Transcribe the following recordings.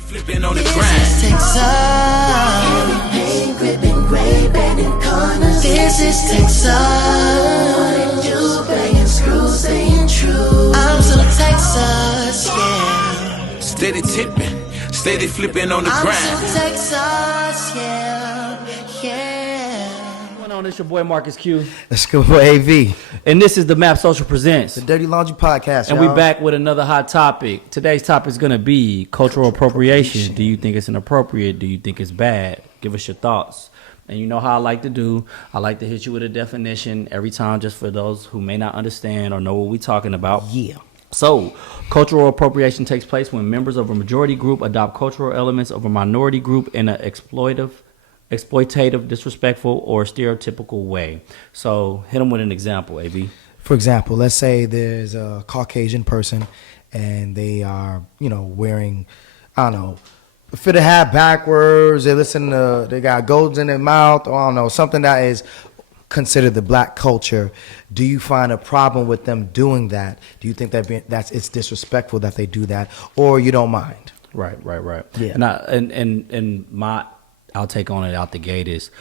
Flipping on the grind. This is Texas. Pain gripping, gray bending corners. This is Texas. You banging screws, staying true. I'm so Texas, yeah. Steady tipping, steady flipping on the grind. I'm so Texas, yeah, yeah. What's going on? It's your boy Marcus Q. Let's go for AV. And this is the Map Social Presents. The Dirty Laundry Podcast, and we back with another hot topic. Today's topic is going to be cultural appropriation. Do you think it's inappropriate? Do you think it's bad? Give us your thoughts. And you know how I like to do. I like to hit you with a definition every time just for those who may not understand or know what we're talking about. Yeah. So, cultural appropriation takes place when members of a majority group adopt cultural elements of a minority group in an exploitative, disrespectful, or stereotypical way. So, hit them with an example, AB. For example, let's say there's a Caucasian person and they are, wearing, I don't know, fit a hat backwards. They got golds in their mouth, or I don't know, something that is considered the black culture. Do you find a problem with them doing that? Do you think that it's disrespectful that they do that, or you don't mind? Right. Yeah. And my outtake on it out the gate is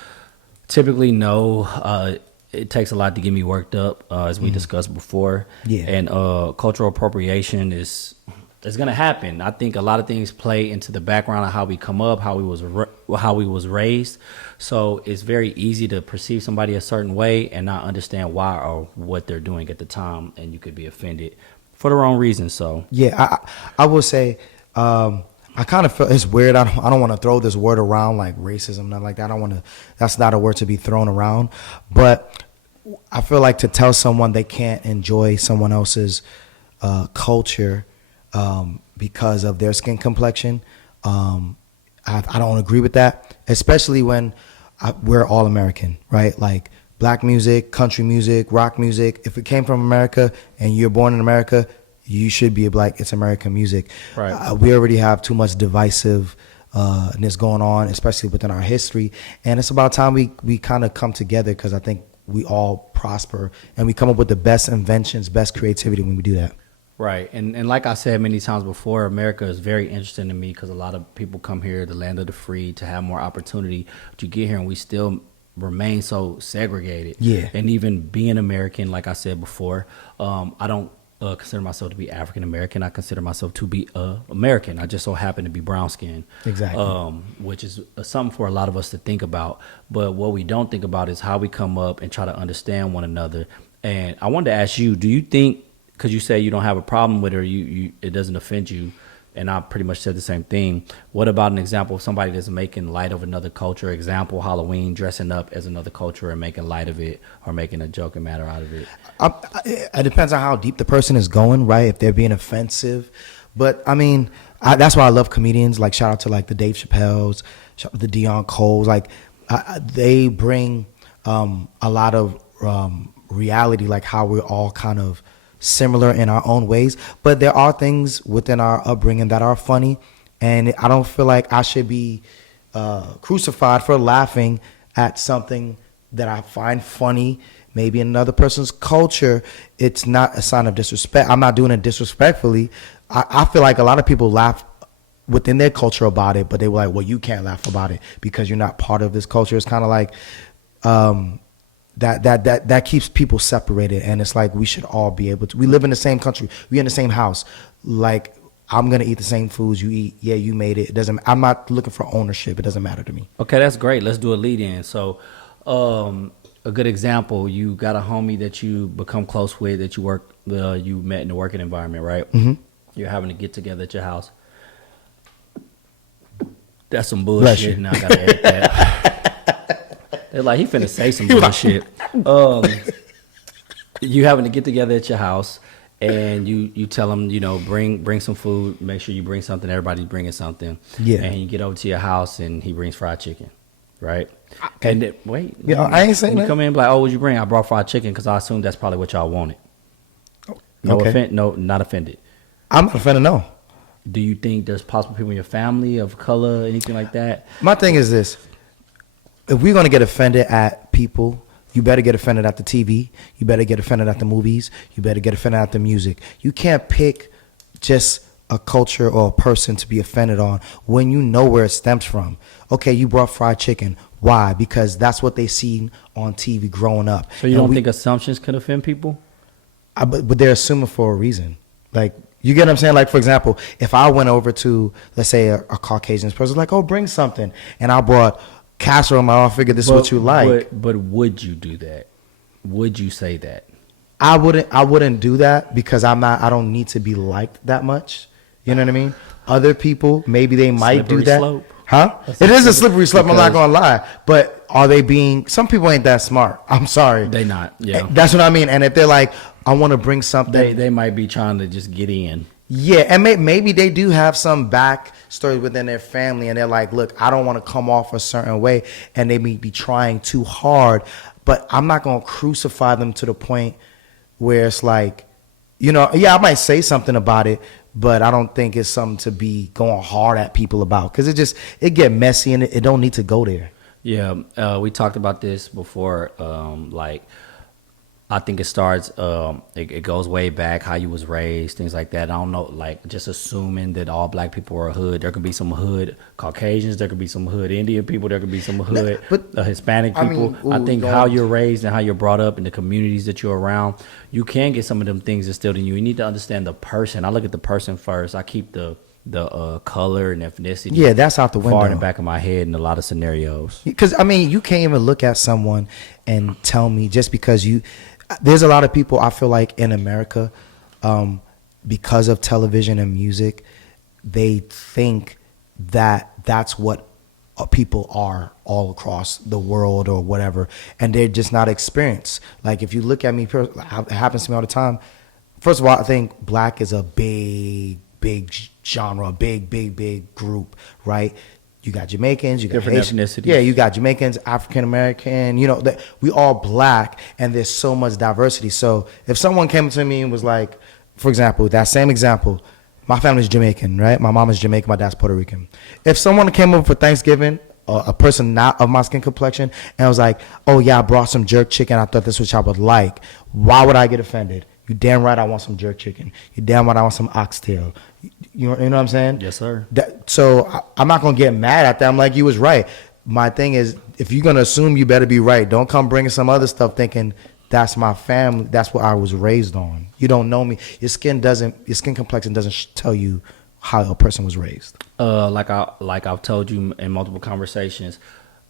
typically no. It takes a lot to get me worked up, as we discussed before. Yeah. And cultural appropriation is going to happen. I think a lot of things play into the background of how we come up, how we was raised. So it's very easy to perceive somebody a certain way and not understand why or what they're doing at the time, and you could be offended for the wrong reasons. So yeah, I will say. I kind of feel it's weird. I don't want to throw this word around like racism, not like that. That's not a word to be thrown around. But I feel like to tell someone they can't enjoy someone else's culture because of their skin complexion, I don't agree with that. Especially when we're all American, right? Like black music, country music, rock music. If it came from America and you're born in America, you should be like, it's American music. Right. We already have too much divisiveness going on, especially within our history. And it's about time we kind of come together, because I think we all prosper and we come up with the best inventions, best creativity when we do that. Right. And like I said many times before, America is very interesting to me because a lot of people come here, the land of the free, to have more opportunity. But you get here and we still remain so segregated. Yeah. And even being American, like I said before, I don't consider myself to be African American. I consider myself to be American. I just so happen to be brown skinned. Exactly. Which is something for a lot of us to think about. But what we don't think about is how we come up and try to understand one another. And I wanted to ask you, do you think, because you say you don't have a problem with it, or it doesn't offend you, and I pretty much said the same thing. What about an example of somebody that's making light of another culture? Example, Halloween, dressing up as another culture and making light of it, or making a joke and matter out of it. It depends on how deep the person is going, right? If they're being offensive. But I mean, that's why I love comedians. Like, shout out to like the Dave Chappelle's, shout out to the Deion Coles. Like, they bring a lot of reality, like how we're all kind of similar in our own ways, but there are things within our upbringing that are funny, and I don't feel like I should be crucified for laughing at something that I find funny. Maybe in another person's culture, it's not a sign of disrespect. I'm not doing it disrespectfully. I feel like a lot of people laugh within their culture about it, but they were like, well, you can't laugh about it because you're not part of this culture. It's kind of like that keeps people separated, and it's like we should all be able to. We live in the same country. We in the same house. Like, I'm gonna eat the same foods you eat. Yeah, you made it. It doesn't. I'm not looking for ownership. It doesn't matter to me. Okay, that's great. Let's do a lead in. So, a good example. You got a homie that you become close with, that you met in the working environment, right? Mm-hmm. You're having to get together at your house. That's some bullshit. Now I gotta edit that. They're like, he finna say some bullshit. You having to get together at your house, and you tell them, bring some food. Make sure you bring something. Everybody's bringing something. Yeah. And you get over to your house, and he brings fried chicken, right? Okay. And then, wait. Yeah, I ain't saying that. You come in and be like, oh, what'd you bring? I brought fried chicken because I assumed that's probably what y'all wanted. No Okay. No, not offended. I'm not offended, no. Do you think there's possible people in your family of color, anything like that? My thing is this. If we're going to get offended at people, you better get offended at the TV. You better get offended at the movies. You better get offended at the music. You can't pick just a culture or a person to be offended on when you know where it stems from. Okay, you brought fried chicken. Why? Because that's what they seen on TV growing up. So you And don't think assumptions can offend people? but they're assuming for a reason. Like, you get what I'm saying? Like, for example, if I went over to, let's say, a Caucasian person, like, oh, bring something, and I brought casserole, I figured this is what you like. But would you do that? Would you say that? I wouldn't do that because I don't need to be liked that much. You know what I mean? Other people, maybe they might do Slippery that. slope. Huh? It is a slippery slope, I'm not gonna lie. But are they being, some people ain't that smart. I'm sorry. They not. Yeah. That's what I mean. And if they're like, I want to bring something. They might be trying to just get in. Yeah, and maybe they do have some backstory within their family, and they're like, look, I don't want to come off a certain way, and they may be trying too hard, but I'm not going to crucify them to the point where it's like, you know, yeah, I might say something about it, but I don't think it's something to be going hard at people about, because it get messy, and it don't need to go there. Yeah, we talked about this before, like, I think it starts, it goes way back, how you was raised, things like that. I don't know, like, just assuming that all black people are hood. There could be some hood Caucasians, there could be some hood Indian people, there could be some hood Hispanic people. I think how you're raised and how you're brought up in the communities that you're around, you can get some of them things instilled in you. You need to understand the person. I look at the person first. I keep the color and ethnicity. Yeah, that's out the window. Far in the back of my head in a lot of scenarios. Because, I mean, you can't even look at someone and tell me just because there's a lot of people, I feel like, in America, because of television and music, they think that that's what people are all across the world or whatever, and they're just not experienced. Like, if you look at me, it happens to me all the time. First of all, I think black is a big genre, big group, right? You got Jamaicans, you got different Haitian, ethnicities. yeah, you got Jamaicans, African American, you know, we all black, and there's so much diversity. So if someone came to me and was like, for example, that same example, my family's Jamaican, right? My mom is Jamaican, my dad's Puerto Rican. If someone came over for Thanksgiving, a person not of my skin complexion, and was like, oh yeah, I brought some jerk chicken, I thought this was what y'all would like, why would I get offended? You damn right I want some jerk chicken. You damn right I want some oxtail. You know what I'm saying? Yes, sir. I'm not going to get mad at that. I'm like, you was right. My thing is, if you're going to assume, you better be right. Don't come bringing some other stuff thinking that's my family. That's what I was raised on. You don't know me. Your skin complexion doesn't tell you how a person was raised. Like I've told you in multiple conversations,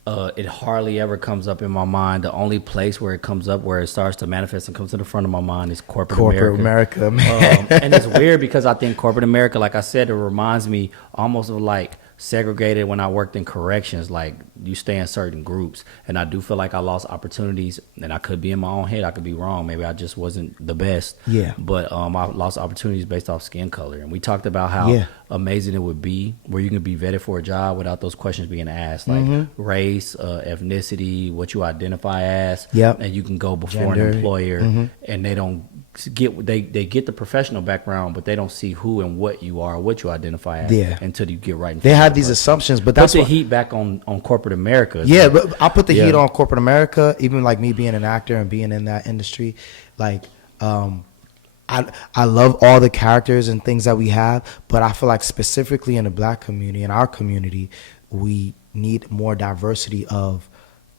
it hardly ever comes up in my mind. The only place where it comes up, where it starts to manifest and comes to the front of my mind, is corporate America, man. And it's weird because I think corporate America, like I said, it reminds me almost of like segregated when I worked in corrections. Like, you stay in certain groups, and I do feel like I lost opportunities, and I could be in my own head, I could be wrong, maybe I just wasn't the best. Yeah. But I lost opportunities based off skin color, and we talked about how amazing it would be where you can be vetted for a job without those questions being asked, like race, ethnicity, what you identify as. And you can go before Gender. an employer, and they don't get they get the professional background, but they don't see who and what you are, what you identify as, until you get right in front They of have the these person. assumptions, but that's put the heat back on corporate America. Yeah, but I put the heat on corporate America, even like me being an actor and being in that industry. Like, I love all the characters and things that we have, but I feel like specifically in the black community, in our community, we need more diversity of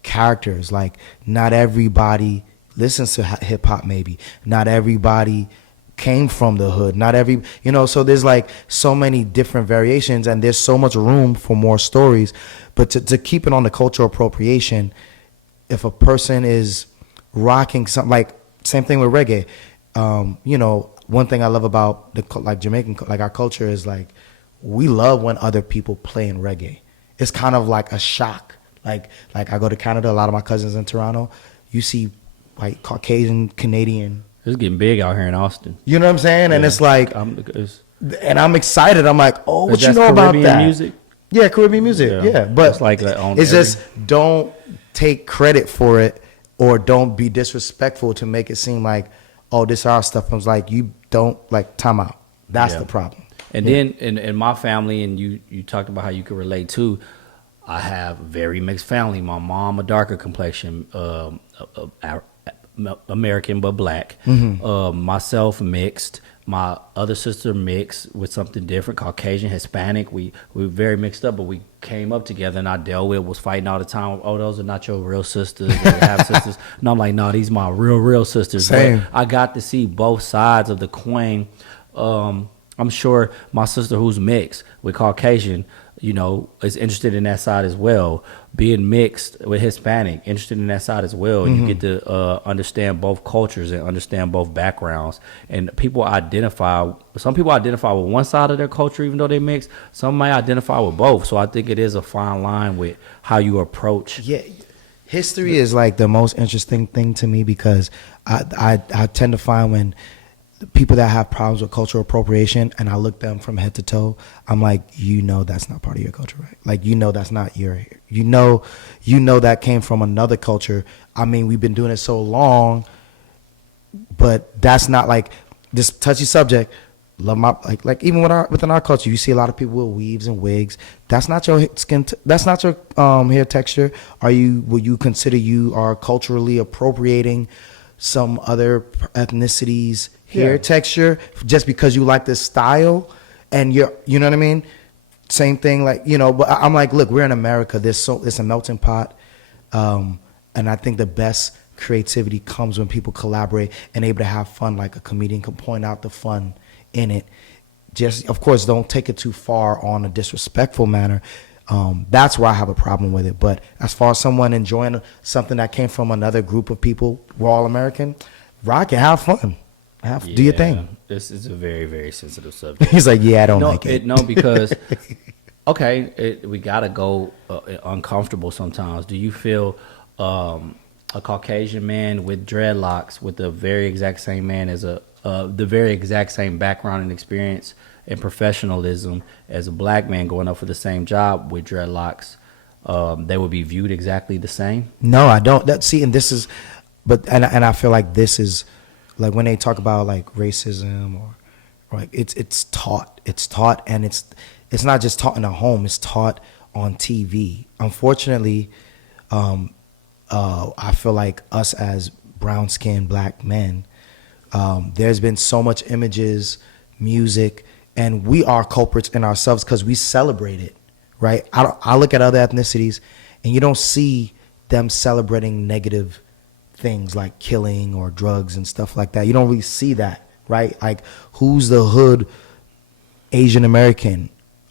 characters. Like, not everybody listens to hip hop, maybe. Not everybody came from the hood. Not every, so there's like so many different variations, and there's so much room for more stories. But to keep it on the cultural appropriation, if a person is rocking something, like same thing with reggae, one thing I love about Jamaican, like our culture, is like, we love when other people play in reggae. It's kind of like a shock. Like I go to Canada, a lot of my cousins in Toronto, you see like Caucasian, Canadian. It's getting big out here in Austin. You know what I'm saying? Yeah. And it's like, and I'm excited. I'm like, oh, what you know about that? Music? Yeah, Caribbean music. Yeah. But it's like just don't take credit for it, or don't be disrespectful to make it seem like, oh, this is our stuff. I was like, you don't, like, time out. That's the problem. And then in my family, and you talked about how you could relate too, I have very mixed family. My mom, a darker complexion, American but black. Myself, mixed. my other sister mixed with something different, Caucasian, Hispanic. We were very mixed up, but we came up together, and I dealt with was fighting all the time. Oh, those are not your real sisters, or half sisters. And I'm like, no, these my real sisters. Same. But I got to see both sides of the coin. I'm sure my sister who's mixed with Caucasian, you know, is interested in that side as well. Being mixed with Hispanic, interested in that side as well. You get to understand both cultures and understand both backgrounds. And some people identify with one side of their culture, even though they mix. Some might identify with both. So I think it is a fine line with how you approach. Yeah, history is like the most interesting thing to me because I tend to find when the people that have problems with cultural appropriation and I look them from head to toe, I'm like, you know, that's not part of your culture, right? Like, you know, that's not you know that came from another culture. I mean, we've been doing it so long, but that's not like this touchy subject. Love my like even within our culture, you see a lot of people with weaves and wigs. That's not your skin. That's not your hair texture. Would you consider you are culturally appropriating some other ethnicities' hair texture just because you like this style? And you know what I mean? Same thing, like, you know, but I'm like, look, we're in America. It's a melting pot. And I think the best creativity comes when people collaborate and able to have fun, like a comedian can point out the fun in it. Just, of course, don't take it too far on a disrespectful manner. That's where I have a problem with it. But as far as someone enjoying something that came from another group of people, we're all American, rock it, have fun. Do your thing. This is a very, very sensitive subject. He's like, yeah, I don't like it. No, because, okay, we got to go uncomfortable sometimes. Do you feel a Caucasian man with dreadlocks with the very exact same man as the very exact same background and experience and professionalism as a black man going up for the same job with dreadlocks, they would be viewed exactly the same? No, I don't. And this is, and I feel like this is, like when they talk about like racism or like it's taught, and it's not just taught in a home, it's taught on TV. Unfortunately, I feel like us as brown-skinned black men, there's been so much images, music, and we are culprits in ourselves because we celebrate it, right? I look at other ethnicities, and you don't see them celebrating negative things like killing or drugs and stuff like that. You don't really see that, right? Like, who's the hood Asian American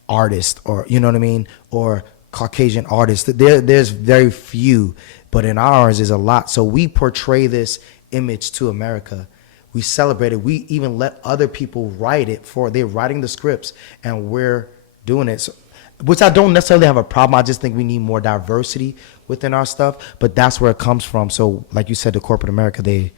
artist, or you know what I mean, or Caucasian artist? There's very few, but in ours is a lot. So we portray this image to America. We celebrate it. We even let other people write it they're writing the scripts, and we're doing it. So, which I don't necessarily have a problem. I just think we need more diversity within our stuff. But that's where it comes from. So, like you said, the corporate America, they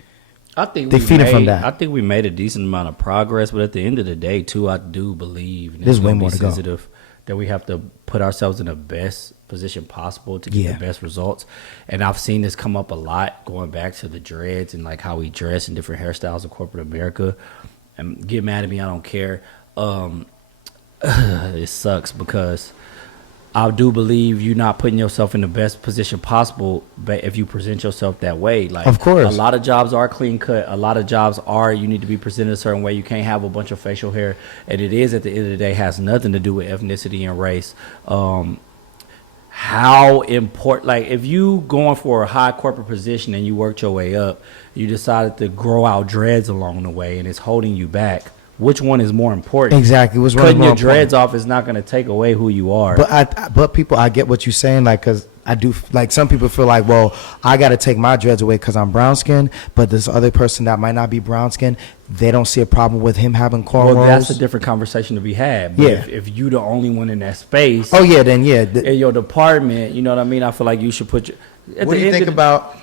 feed it from that. I think we made a decent amount of progress, but at the end of the day, too, I do believe, and there's way more to go, that we have to put ourselves in the best position possible to get the best results. And I've seen this come up a lot, going back to the dreads and like how we dress and different hairstyles in corporate America. And get mad at me, I don't care. It sucks because I do believe you're not putting yourself in the best position possible, but if you present yourself that way, like, of course, a lot of jobs are clean cut. A lot of jobs are, you need to be presented a certain way. You can't have a bunch of facial hair, and it is, at the end of the day, has nothing to do with ethnicity and race. How important, like, if you going for a high corporate position and you worked your way up, you decided to grow out dreads along the way, and it's holding you back. Which one is more important? Exactly. Which one Cutting your dreads off is not going to take away who you are. But people, I get what you're saying. Like, because I do, like, some people feel like, well, I got to take my dreads away because I'm brown skinned. But this other person that might not be brown skinned, they don't see a problem with him having cornrows. Well, that's a different conversation to be had. But if you the only one in that space, then in your department, you know what I mean. I feel like you should put your. What do you think about?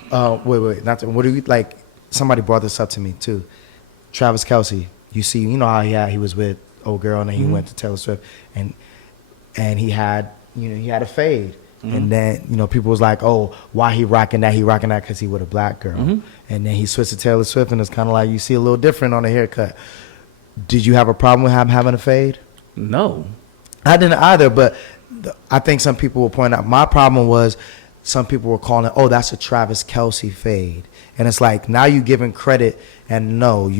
What do you like? Somebody brought this up to me too. Travis Kelce. You know how he was with old girl, and then he went to Taylor Swift, and he had a fade, and then people was like, oh, why he rocking that? He rocking that because he with a black girl, and then he switched to Taylor Swift, and it's kind of like you see a little different on the haircut. Did you have a problem with him having a fade? No, I didn't either, but I think some people will point out my problem was some people were calling it, oh, that's a Travis Kelce fade. And it's like now you giving credit, and no,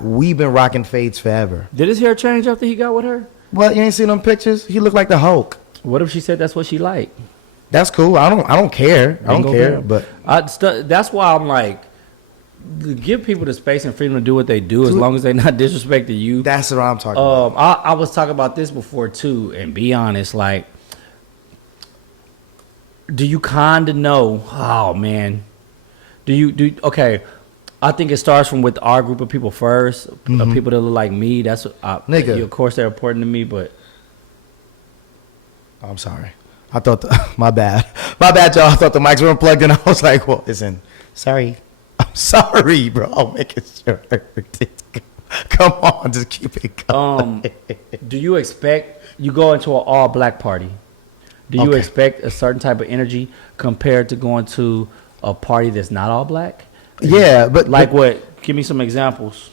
we've been rocking fades forever. Did his hair change after he got with her? Well, you ain't seen them pictures? He looked like the Hulk. What if she said that's what she liked? That's cool. I don't care. I don't care. But that's why I'm like, give people the space and freedom to do what they do, as long as they're not disrespecting you. That's what I'm talking about. I was talking about this before too, and be honest, like, do you kind of know? Oh man, okay. I think it starts from with our group of people first. People that look like me. That's nigga. Of course, they're important to me, but I'm sorry. I thought my bad, y'all. I thought the mics weren't plugged in. I was like, well, listen, sorry. I'm sorry, bro. I'm making sure. Come on, just keep it going. Do you expect you go into an all black party? Do you expect a certain type of energy compared to going to a party that's not all black? Yeah, but what? Give me some examples.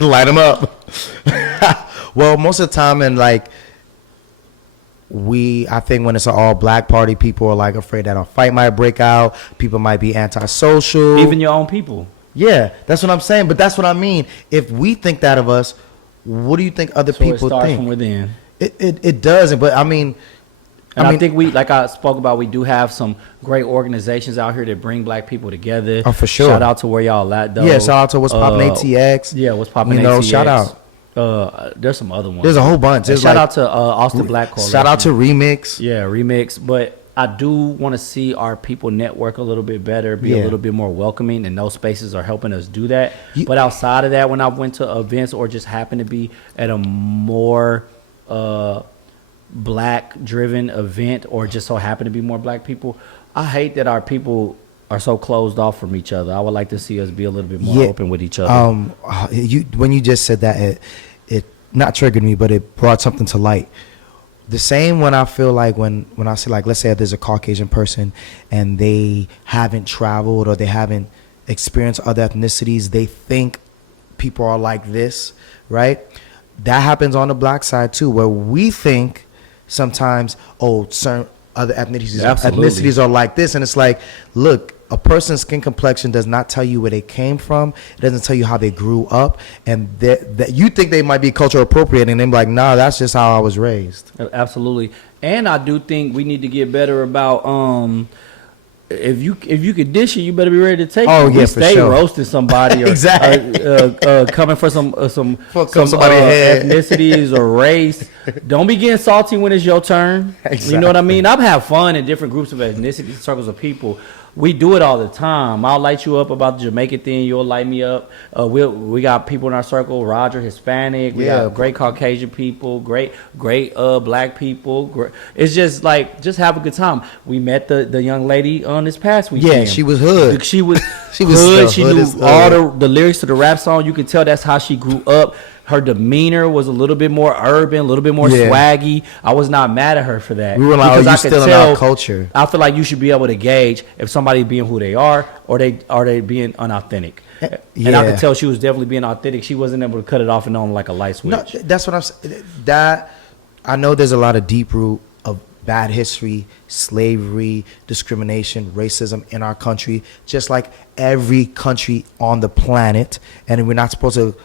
Light them up. Well, most of the time, and like I think when it's an all black party, people are like afraid that a fight might break out. People might be antisocial. Even your own people. Yeah, that's what I'm saying. But that's what I mean. If we think that of us, what do you think other people it starts think? From within. It doesn't. But I mean. And I think like I spoke about, we do have some great organizations out here that bring black people together. Oh, for sure. Shout out to where y'all at, though. Yeah, shout out to What's Poppin' ATX. Yeah, What's Poppin' ATX. Shout out. There's some other ones. There's a whole bunch. Shout out to Austin Black Coalition. Shout out to Remix. Yeah, Remix. But I do want to see our people network a little bit better, be a little bit more welcoming, and those spaces are helping us do that. But outside of that, when I went to events or just happened to be at a more black driven event, or just so happen to be more black people, I hate that our people are so closed off from each other. I would like to see us be a little bit more open with each other. When you just said that, it not triggered me, but it brought something to light. The same when I feel like when I say, like, let's say there's a Caucasian person and they haven't traveled or they haven't experienced other ethnicities, they think people are like this, right? That happens on the black side too, where we think sometimes, certain other ethnicities are like this, and it's like, look, a person's skin complexion does not tell you where they came from. It doesn't tell you how they grew up, and that you think they might be culture appropriating, and they're like, nah, that's just how I was raised. Absolutely. And I do think we need to get better about if you could dish it, you better be ready to take it. Oh, yeah, for sure. Roasting somebody or exactly. coming for some ethnicities or race. Don't be getting salty when it's your turn. Exactly. You know what I mean? I've had fun in different groups of ethnicity circles of people. We do it all the time. I'll light you up about the Jamaican thing. You'll light me up. We got people in our circle. Roger, Hispanic. We got great Caucasian people. Great black people. It's just like, just have a good time. We met the young lady on this past weekend. Yeah, she was hood. She was hood. She knew all the lyrics to the rap song. You could tell that's how she grew up. Her demeanor was a little bit more urban, a little bit more swaggy. I was not mad at her for that. We were like, you still in our culture. I feel like you should be able to gauge if somebody's being who they are or they being unauthentic. And I could tell she was definitely being authentic. She wasn't able to cut it off and on like a light switch. No, that's what I'm saying. That, I know there's a lot of deep root of bad history, slavery, discrimination, racism in our country, just like every country on the planet. And we're not supposed to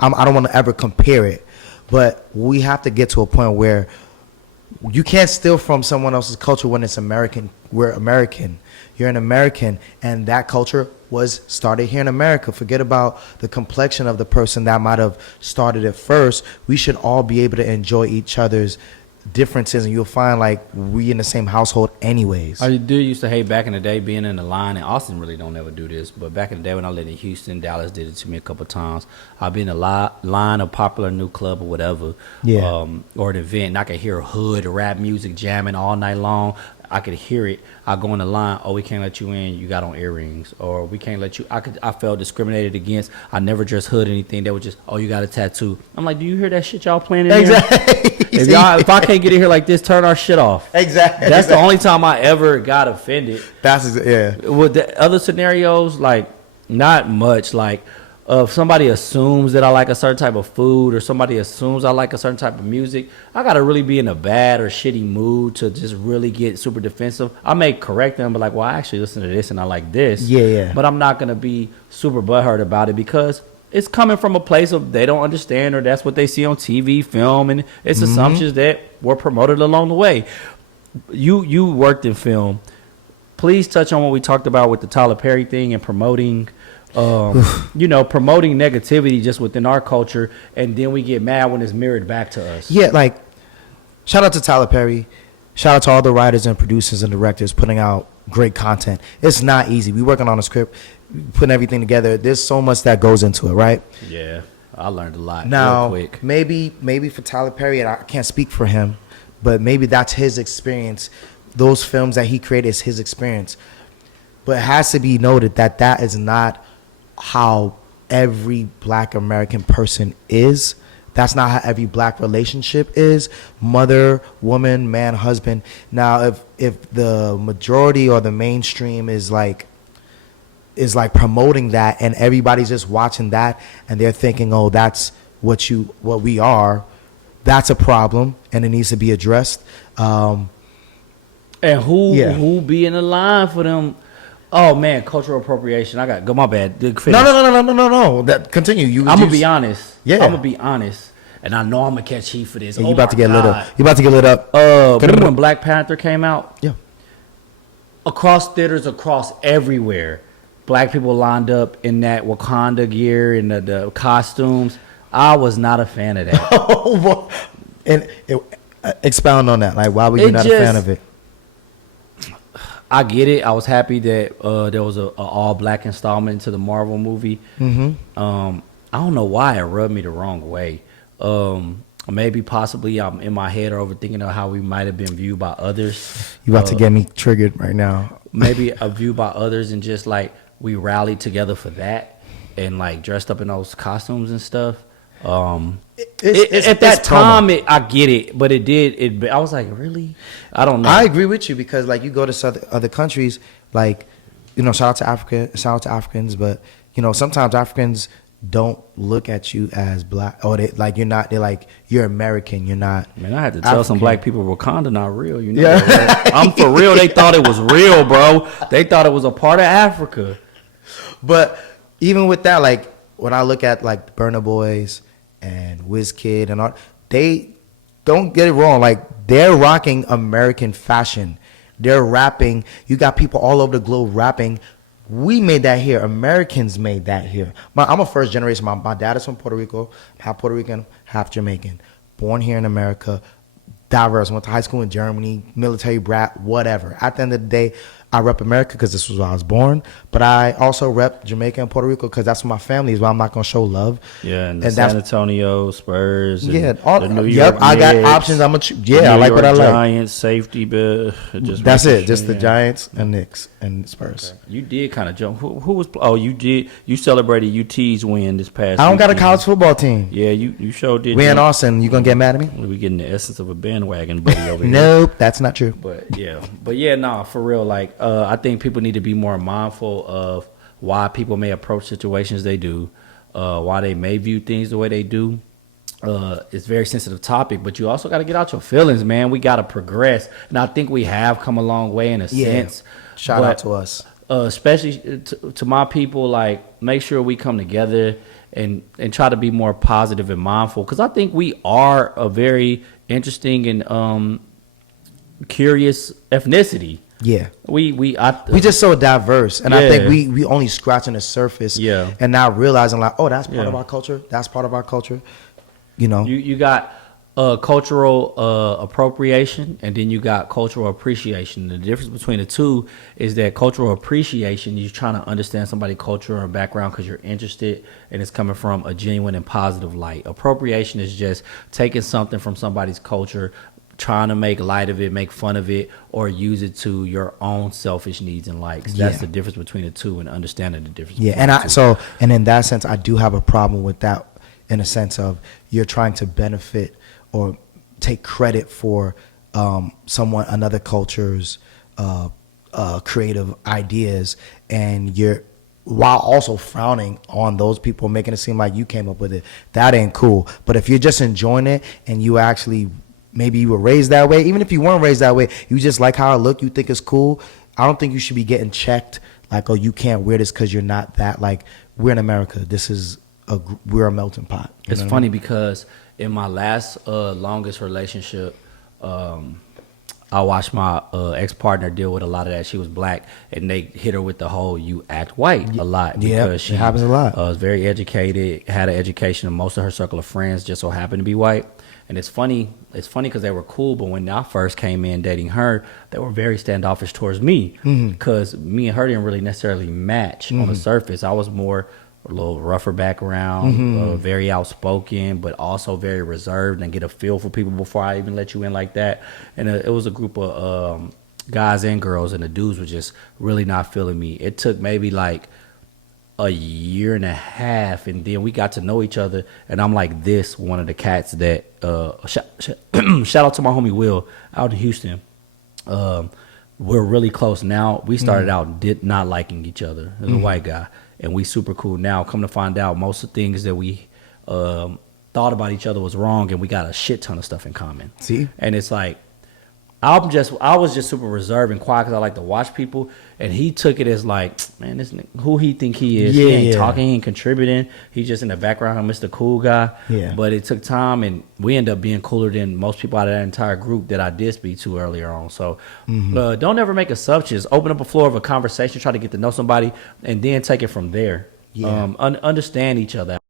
I don't want to ever compare it, but we have to get to a point where you can't steal from someone else's culture when it's American. We're American. You're an American, and that culture was started here in America. Forget about the complexion of the person that might have started it first. We should all be able to enjoy each other's differences, and you'll find like we in the same household anyways. I do used to hate back in the day being in the line, and Austin really don't ever do this, but back in the day when I lived in Houston, Dallas did it to me a couple of times. I'd be in a line, a popular new club or whatever, or an event, and I could hear hood rap music jamming all night long. I could hear it. I go in the line. Oh, we can't let you in. You got on earrings, or we can't let you. I felt discriminated against. I never dressed hood anything. They were just, oh, you got a tattoo. I'm like, do you hear that shit y'all playing in here? If I can't get in here like this, turn our shit off. Exactly. That's the only time I ever got offended. With the other scenarios, like not much. Like if somebody assumes that I like a certain type of food or somebody assumes I like a certain type of music, I gotta really be in a bad or shitty mood to just really get super defensive. I may correct them, but like, well, I actually listen to this and I like this. Yeah. But I'm not gonna be super butthurt about it because it's coming from a place of they don't understand or that's what they see on TV, film, and it's assumptions that were promoted along the way. You worked in film. Please touch on what we talked about with the Tyler Perry thing and promoting promoting negativity just within our culture, and then we get mad when it's mirrored back to us. Yeah, like, shout out to Tyler Perry. Shout out to all the writers and producers and directors putting out great content. It's not easy. We working on a script, putting everything together. There's so much that goes into it, right? Yeah, I learned a lot Now, real quick. maybe for Tyler Perry, and I can't speak for him, but maybe that's his experience. Those films that he created is his experience. But it has to be noted that that is not how every black American person is. That's not how every black relationship is. Mother, woman, man, husband. Now, if the majority or the mainstream is like promoting that and everybody's just watching that and they're thinking, oh, that's what we are, that's a problem and it needs to be addressed. And who be in the line for them? Oh man, cultural appropriation. I got go. My bad. No. That continue. I'm gonna be honest. Yeah. I'm gonna be honest, and I know I'm gonna catch heat for this. You about to get lit up. You about to get lit up. Remember when Black Panther came out? Yeah. Across theaters, across everywhere, black people lined up in that Wakanda gear and the costumes. I was not a fan of that. And expound on that. Like, why were you not a fan of it? I get it. I was happy that there was a all black installment to the Marvel movie. Mm-hmm. I don't know why it rubbed me the wrong way. Maybe possibly I'm in my head or overthinking of how we might have been viewed by others. You about to get me triggered right now. Maybe a view by others and just like we rallied together for that and like dressed up in those costumes and stuff. At that time, I get it, but I was like, really? I don't know. I agree with you because like you go to other countries, like, you know, shout out to Africans, but you know, sometimes Africans don't look at you as black, or they're like, you're American, you're not. Man, I had to tell some black people Wakanda not real. You know, Yeah. that, right? I'm for real. They thought it was real, bro. They thought it was a part of Africa. But even with that, like when I look at like Burna Boys and WizKid and all, they don't get it wrong. Like they're rocking American fashion. They're rapping. You got people all over the globe rapping. We made that here. Americans made that here. I'm a first generation. My dad is from Puerto Rico, half Puerto Rican, half Jamaican. Born here in America, diverse. Went to high school in Germany, military brat, whatever. At the end of the day, I rep America because this was where I was born, but I also rep Jamaica and Puerto Rico because that's where my family is, where I'm not going to show love. Yeah, and San Antonio Spurs. And yeah, the New York I got Knicks, options. I like what I like. Giants, safety, but that's it. Just the Giants and Knicks and Spurs. Okay. You did kind of jump. Who was? Oh, you did. You celebrated UT's win this past. I don't got a weekend. college football team. Yeah, you sure did. We in Austin. You gonna get mad at me? We getting the essence of a bandwagon buddy over here. Nope, that's not true. But yeah, nah, for real. Like, I think people need to be more mindful of why people may approach situations they do, why they may view things the way they do. It's a very sensitive topic, but you also got to get out your feelings, man. We got to progress, and I think we have come a long way in a sense. Shout out to us, especially to my people. Like, make sure we come together and try to be more positive and mindful, because I think we are a very interesting and curious ethnicity. Yeah, we just so diverse, and I think we only scratching the surface. Yeah, and not realizing like, oh, that's part of our culture. That's part of our culture. You know, you got cultural appropriation, and then you got cultural appreciation. The difference between the two is that cultural appreciation, you're trying to understand somebody's culture or background because you're interested, and it's coming from a genuine and positive light. Appropriation is just taking something from somebody's culture, trying to make light of it, make fun of it, or use it to your own selfish needs and likes. That's the difference between the two, and understanding the difference. Yeah, and in that sense, I do have a problem with that, in a sense of you're trying to benefit or take credit for another culture's creative ideas, and while also frowning on those people, making it seem like you came up with it. That ain't cool. But if you're just enjoying it and you actually, maybe you were raised that way, even if you weren't raised that way, you just like how it look, you think it's cool, I don't think you should be getting checked like, oh, you can't wear this because you're not that. Like, we're in America. We're a melting pot. It's funny because in my last longest relationship, I watched my ex-partner deal with a lot of that. She was black, and they hit her with the whole "you act white" a lot because she it happens a lot. Was very educated, had an education, and most of her circle of friends just so happened to be white. And it's funny because they were cool, but when I first came in dating her, they were very standoffish towards me because me and her didn't really necessarily match on the surface. I was more a little rougher background, very outspoken, but also very reserved and get a feel for people before I even let you in like that. And it was a group of guys and girls, and the dudes were just really not feeling me. It took maybe like a year and a half, and then we got to know each other, and I'm like this, one of the cats that, shout out to my homie Will out in Houston. We're really close now. We started out not liking each other as a white guy. And we super cool now. Come to find out, most of the things that we thought about each other was wrong, and we got a shit ton of stuff in common. See? And it's like, I was just super reserved and quiet because I like to watch people, and he took it as like, man, this nigga, who he think he is? He ain't talking, he ain't contributing. He's just in the background, Mr. Cool Guy. Yeah. But it took time, and we ended up being cooler than most people out of that entire group that I did speak to earlier on. So don't ever make assumptions. Open up a floor of a conversation, try to get to know somebody, and then take it from there. Yeah. Understand each other.